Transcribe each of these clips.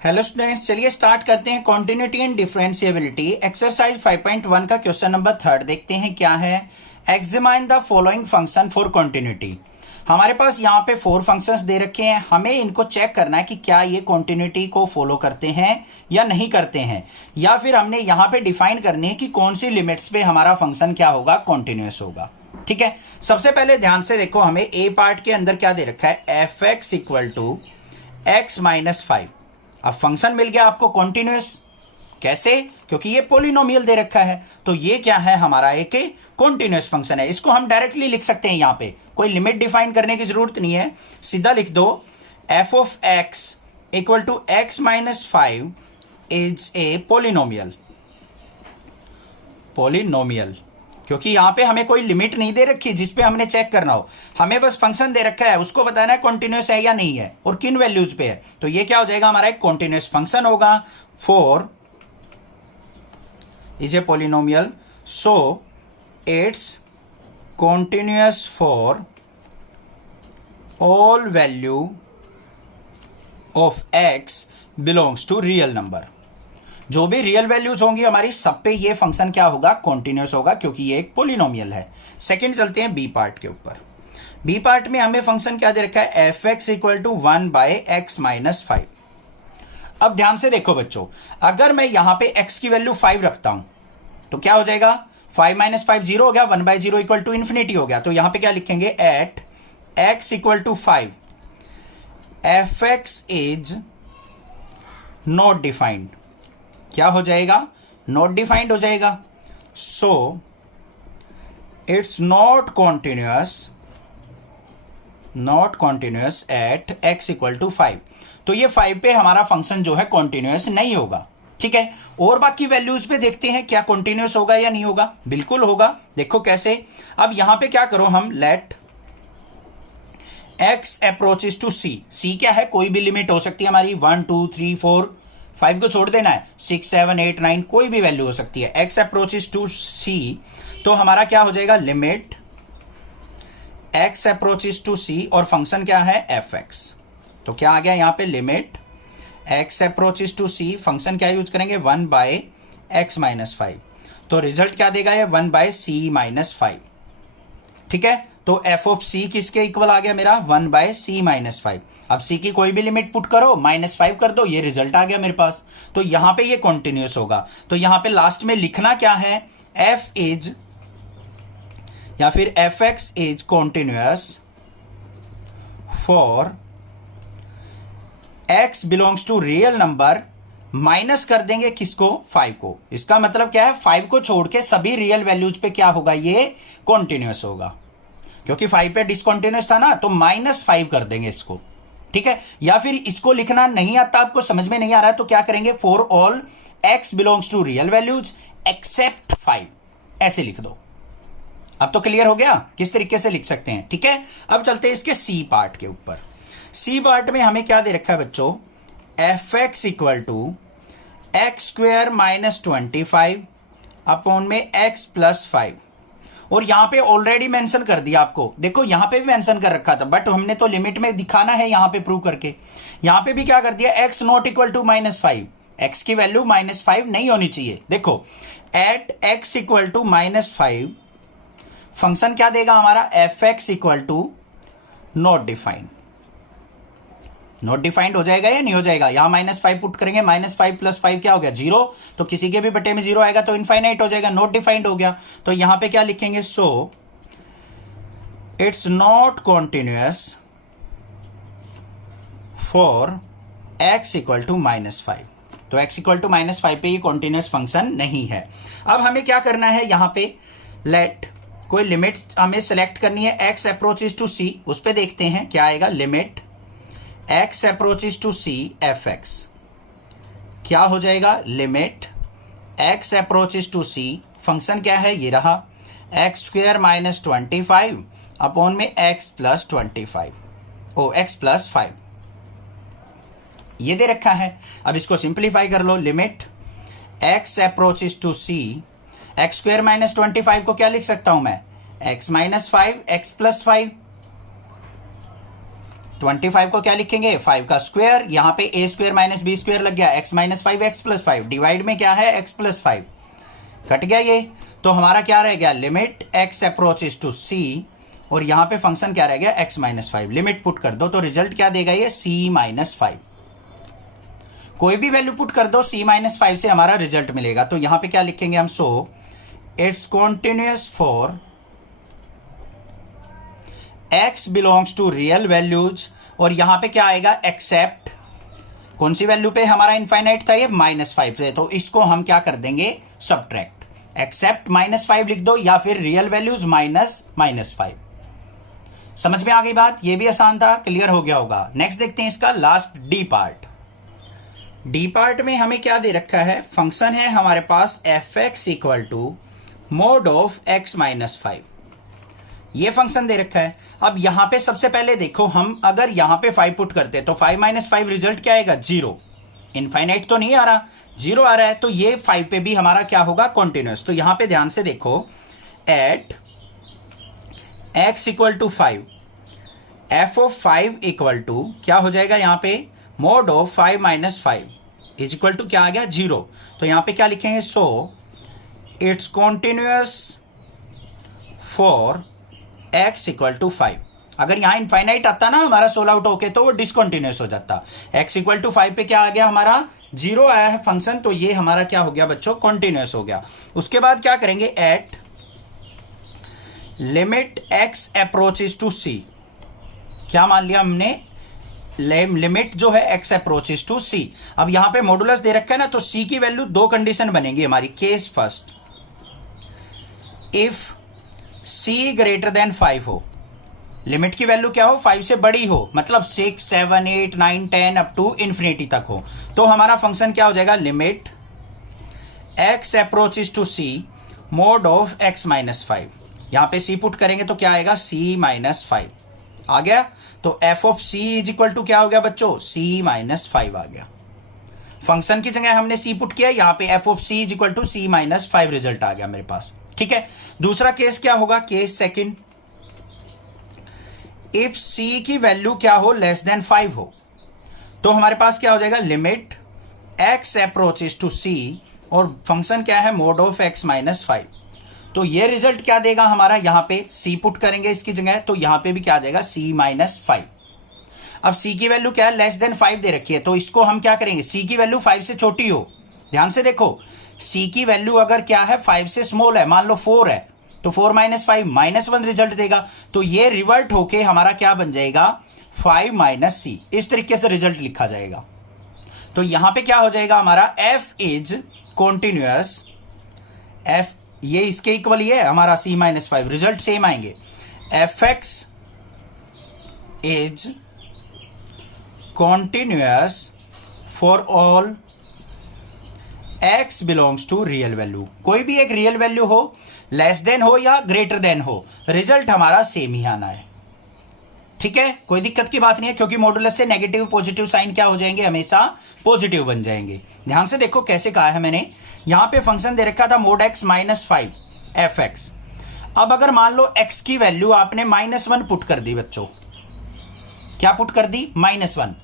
Hello students, चलिए start करते हैं कॉन्टिन्यूटी एंड डिफरेंशिएबिलिटी एक्सरसाइज 5.1 का क्वेश्चन नंबर 3 देखते हैं क्या है। Examine the following function for continuity. हमारे पास यहाँ पे 4 फंक्शंस दे रखे हैं, हमें इनको चेक करना है कि क्या ये कॉन्टिन्यूटी को फॉलो करते हैं या नहीं करते हैं, या फिर हमने यहाँ पे डिफाइन करनी है कि कौन सी लिमिट्स पे हमारा फंक्शन क्या होगा, कॉन्टिन्यूअस होगा। ठीक है, सबसे पहले ध्यान से देखो, हमें ए पार्ट के अंदर क्या दे रखा है, f x equal to x minus 5। अब फंक्शन मिल गया आपको कॉन्टिन्यूअस। कैसे? क्योंकि ये पोलिनोमियल दे रखा है, तो ये क्या है, हमारा एक कॉन्टिन्यूअस फंक्शन है। इसको हम डायरेक्टली लिख सकते हैं, यहां पे कोई लिमिट डिफाइन करने की जरूरत नहीं है, सीधा लिख दो f of x equal to x minus 5 is a polynomial. क्योंकि यहां पे हमें कोई लिमिट नहीं दे रखी जिसपे हमने चेक करना हो, हमें बस फंक्शन दे रखा है, उसको बताना है कॉन्टिन्यूअस है या नहीं है और किन वैल्यूज पे है। तो ये क्या हो जाएगा, हमारा एक कॉन्टिन्यूअस फंक्शन होगा। 4 is a polynomial, so it's continuous for all value of x belongs to real number. जो भी रियल वैल्यूज होंगी हमारी, सब पे ये फंक्शन क्या होगा, कॉन्टिन्यूअस होगा, क्योंकि ये एक पोलिनोमियल है। सेकंड चलते हैं बी पार्ट के ऊपर। बी पार्ट में हमें फंक्शन क्या दे रखा है, f x equal to 1 by x minus 5। अब ध्यान से देखो बच्चों, अगर मैं यहां पे x की वैल्यू 5 रखता हूं तो क्या हो जाएगा, 5 माइनस 5 0 हो गया, 1 बाय 0 इक्वल टू इन्फिनिटी हो गया। तो यहां पे क्या लिखेंगे, at x equal to 5 f x is not defined. क्या हो जाएगा, नॉट डिफाइंड हो जाएगा। So it's not continuous at x equal to 5। तो ये 5 पे हमारा फंक्शन जो है कॉन्टिन्यूअस नहीं होगा। ठीक है, और बाकी वैल्यूज पे देखते हैं क्या कॉन्टिन्यूअस होगा या नहीं होगा। बिल्कुल होगा, देखो कैसे। अब यहां पे क्या करो हम, let x approaches to c क्या है, कोई भी लिमिट हो सकती है हमारी, 1 2 3 4 5 को छोड़ देना है, 6 7 8 9 कोई भी वैल्यू हो सकती है। x अप्रोचेस टू c, तो हमारा क्या हो जाएगा, limit x approaches to c और फंक्शन क्या है, fx। तो क्या आ गया यहां पे, limit x approaches to c, function क्या यूज करेंगे, 1 बाय x माइनस 5। तो रिजल्ट क्या देगा, ये 1 बाय c माइनस 5। ठीक है, तो एफ ऑफ सी किसके इक्वल आ गया मेरा, 1 बाय सी माइनस 5। अब सी की कोई भी लिमिट पुट करो, -5 कर दो, ये रिजल्ट आ गया मेरे पास। तो यहां पे ये कॉन्टिन्यूअस होगा। तो यहां पे लास्ट में लिखना क्या है, एफ इज या फिर f x is continuous for x belongs to real number, minus कर देंगे किसको, 5 को। इसका मतलब क्या है, 5 को छोड़ के सभी रियल वैल्यूज पे क्या होगा, ये कॉन्टिन्यूअस होगा। क्योंकि 5 पे डिसकंटिन्यूअस था ना, तो -5 कर देंगे इसको। ठीक है, या फिर इसको लिखना नहीं आता, आपको समझ में नहीं आ रहा है, तो क्या करेंगे, for all x belongs to real values except 5, ऐसे लिख दो। अब तो क्लियर हो गया किस तरीके से लिख सकते हैं। ठीक है, अब चलते हैं इसके सी पार्ट के ऊपर। सी पार्ट में हमें क्या दे रखा है बच्चों, f x equal to x square minus 25 upon में x प्लस 5। और यहां पे ऑलरेडी मेंशन कर दिया आपको, देखो यहां पे भी मेंशन कर रखा था, बट हमने तो लिमिट में दिखाना है यहां पे प्रूव करके। यहां पे भी क्या कर दिया, x not equal to -5, x की वैल्यू -5 नहीं होनी चाहिए। देखो at x equal to -5 function क्या देगा हमारा, f x equal to not defined. Not defined हो जाएगा या नहीं हो जाएगा, यहां -5 पुट करेंगे, -5 प्लस 5 क्या हो गया, 0। तो किसी के भी बटे में 0 आएगा तो इनफाइनाइट हो जाएगा, नॉट डिफाइंड हो गया। तो यहां पे क्या लिखेंगे, so it's not continuous for x equal to -5। तो x इक्वल टू -5 पे ये कॉन्टिन्यूअस फंक्शन नहीं है। अब हमें क्या करना है, यहां पे लेट कोई लिमिट हमें सेलेक्ट करनी है, x अप्रोचेस टू c, उस पे देखते हैं क्या आएगा, limit x approaches to c f x. क्या हो जाएगा, limit x approaches to c, function क्या है, ये रहा, एक्स स्क्वेयर माइनस 25 अपॉन में x प्लस 25 x प्लस 5, ये दे रखा है। अब इसको सिंप्लीफाई कर लो, limit x approaches to c, x square minus 25 को क्या लिख सकता हूं मैं, x माइनस 5 x प्लस 5। 25 को क्या लिखेंगे 5 का स्क्वायर, यहां पे a square minus b square लग गया, x minus 5 x plus 5 divide में क्या है x प्लस 5 कट गया ये। तो हमारा क्या रह गया limit x approaches to c और यहां पे फंक्शन क्या रह गया x माइनस 5। लिमिट पुट कर दो तो रिजल्ट क्या देगा ये c माइनस 5। कोई भी वैल्यू पुट कर दो c माइनस 5 से हमारा रिजल्ट मिलेगा। तो यहां पे क्या लिखेंगे हम so it's continuous for x belongs to real values और यहां पे क्या आएगा एक्सेप्ट कौन सी वैल्यू पे हमारा इनफाइनाइट था ये -5 से, तो इसको हम क्या कर देंगे सब्ट्रैक्ट। एक्सेप्ट -5 लिख दो या फिर रियल वैल्यूज -5। समझ में आ गई बात, ये भी आसान था, क्लियर हो गया होगा। नेक्स्ट देखते हैं इसका last d part. D part में हमें क्या दे रखा है, फंक्शन है हमारे पास f(x) equal to mod of x minus 5। ये फंक्शन दे रखा है। अब यहां पे सबसे पहले देखो हम अगर यहां पे 5 पुट करते तो 5 माइनस 5 रिजल्ट क्या आएगा 0। इनफाइनाइट तो नहीं आ रहा, 0 आ रहा है, तो ये 5 पे भी हमारा क्या होगा कॉन्टिन्यूअस। तो यहां पे ध्यान से देखो at x equal to 5 f of 5 equal to क्या हो जाएगा यहां पे mod of 5 minus 5 is equal to क्या आ गया 0। तो यहां पे क्या लिखेंगे so it's continuous for x equal to 5। अगर यहां इनफाइनाइट आता ना हमारा सोल आउट होके तो वो डिसकंटिन्यूअस हो जाता। x इक्वल टू 5 पे क्या आ गया हमारा 0 आया है फंक्शन, तो ये हमारा क्या हो गया बच्चों कॉन्टिन्यूअस हो गया। उसके बाद क्या करेंगे at limit x approaches to c। क्या मान लिया हमने लिमिट जो है x अप्रोचेस टू c। अब यहां पे मॉडुलस दे रखा है ना, तो c की वैल्यू दो कंडीशन बनेगी हमारी। Case first if c greater than 5 हो, लिमिट की वैल्यू क्या हो 5 से बड़ी हो, मतलब 6 7 8 9 10 अप टू इंफिनिटी तक हो, तो हमारा फंक्शन क्या हो जाएगा limit x approaches to c mod of x minus 5। यहां पे c पुट करेंगे तो क्या आएगा c माइनस 5 आ गया। तो f of c is equal to क्या हो गया बच्चों c माइनस 5 आ गया। फंक्शन की जगह हमने c पुट किया, यहां पे f of c is equal to c minus 5 result आ गया मेरे पास। ठीक है, दूसरा केस क्या होगा केस सेकंड इफ c की वैल्यू क्या हो लेस देन 5 हो, तो हमारे पास क्या हो जाएगा limit x approaches to c और फंक्शन क्या है मोड ऑफ x माइनस 5। तो ये रिजल्ट क्या देगा हमारा, यहां पे c पुट करेंगे इसकी जगह, तो यहां पे भी क्या आ जाएगा c माइनस 5। अब c की वैल्यू क्या है लेस देन 5 दे रखी है, तो इसको हम क्या करेंगे c की वैल्यू 5 से छोटी हो। ध्यान से देखो c की वैल्यू अगर क्या है 5 से स्मॉल है, मान लो 4 है, तो 4 माइनस 5 -1 रिजल्ट देगा। तो ये रिवर्ट होके हमारा क्या बन जाएगा 5 माइनस c। इस तरीके से रिजल्ट लिखा जाएगा। तो यहां पे क्या हो जाएगा हमारा f इज कॉन्टिन्यूअस, f ये इसके इक्वल ही है हमारा c माइनस 5, रिजल्ट सेम आएंगे। f(x) is continuous for all x belongs to real value. कोई भी एक रियल वैल्यू हो, लेस देन हो या ग्रेटर देन हो, रिजल्ट हमारा सेम ही आना है। ठीक है, कोई दिक्कत की बात नहीं है, क्योंकि मॉडुलस से नेगेटिव पॉजिटिव साइन क्या हो जाएंगे हमेशा पॉजिटिव बन जाएंगे। ध्यान से देखो कैसे कहा है मैंने, यहां पे फंक्शन दे रखा था मोड x माइनस 5 f(x). अब अगर मान लो x की वैल्यू आपने -1 पुट कर दी बच्चों, क्या पुट कर दी -1,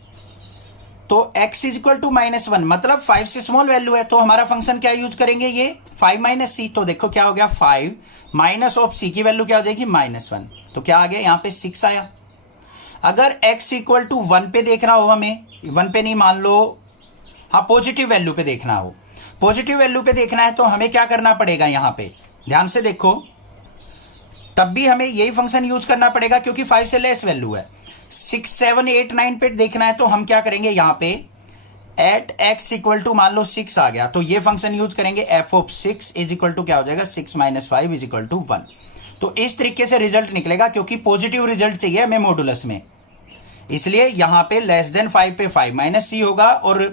तो x इज इक्वल टू -1 मतलब 5 से स्मॉल वैल्यू है, तो हमारा फंक्शन क्या यूज करेंगे ये 5 माइनस c। तो देखो क्या हो गया 5 माइनस ऑफ c की वैल्यू क्या हो जाएगी -1, तो क्या आ गया यहां पे 6 आया। अगर x इक्वल टू 1 पे देखना हो, हमें 1 पे नहीं मान लो हाँ पॉजिटिव वैल्यू पे देखना हो, पॉजिटिव वैल्यू पे देखना है, तो हमें क्या करना पड़ेगा यहां पे ध्यान से देखो, तब भी हमें यही फंक्शन यूज करना पड़ेगा क्योंकि 5 से लेस वैल्यू है। 6 7 8 9 पे देखना है, तो हम क्या करेंगे यहां पे एट x इक्वल टू मान लो 6 आ गया, तो ये फंक्शन यूज करेंगे f of 6 is equal to क्या हो जाएगा 6 माइनस 5 इज इक्वल टू 1। तो इस तरीके से रिजल्ट निकलेगा, क्योंकि पॉजिटिव रिजल्ट चाहिए हमें मॉडुलस में, इसलिए यहां पे लेस देन 5 पे 5 माइनस c होगा और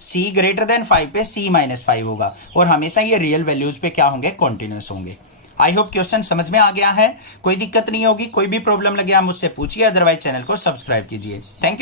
c ग्रेटर देन 5 पे c माइनस 5 होगा, और हमेशा ये रियल वैल्यूज पे क्या होंगे कॉन्टिन्यूअस होंगे। आई होप क्वेश्चन समझ में आ गया है, कोई दिक्कत नहीं होगी, कोई भी प्रॉब्लम लगे आप मुझसे पूछिए, अदरवाइज चैनल को सब्सक्राइब कीजिए। Thank you.